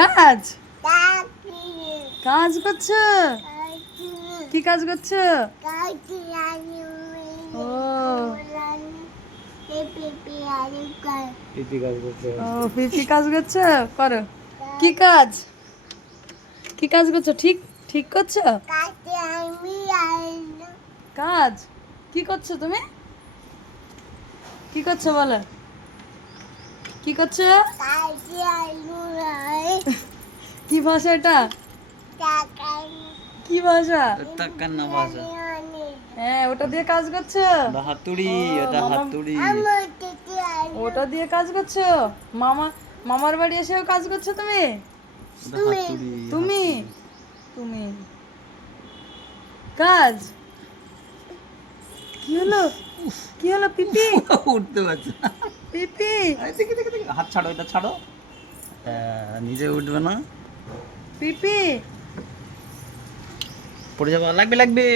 কাজ কাজ করছো? কি কাজ করছো? ও পিপি কাজ করছো, করো। কি কাজ, কি কাজ করছো? ঠিক ঠিক করছো কাজ? কি করছো তুমি? কি করছো বলো, কি করছো? কি ভাষা এটা? কি ভাষা? কান্না ভাষা। হ্যাঁ, ওটা দিয়ে কাজ করছো? ওটা হাতুড়ি, ও, ওটা মামা হাতুড়ি। ওটা দিয়ে কাজ করছো? মামা মামার বাড়ি এসেও কাজ করছো তুমি? ওটা হাতুড়ি, তুমি হাতুড়ি। তুমি কাজ? কি হলো, কি হলো পিপি? উঠতে পারছে না। পিপি এই দেখি দেখি দেখি, হাত ছাড়ো, এটা ছাড়ো। নিজে উঠবে না, পিপি পড়ে যাবে, লাগবে লাগবে।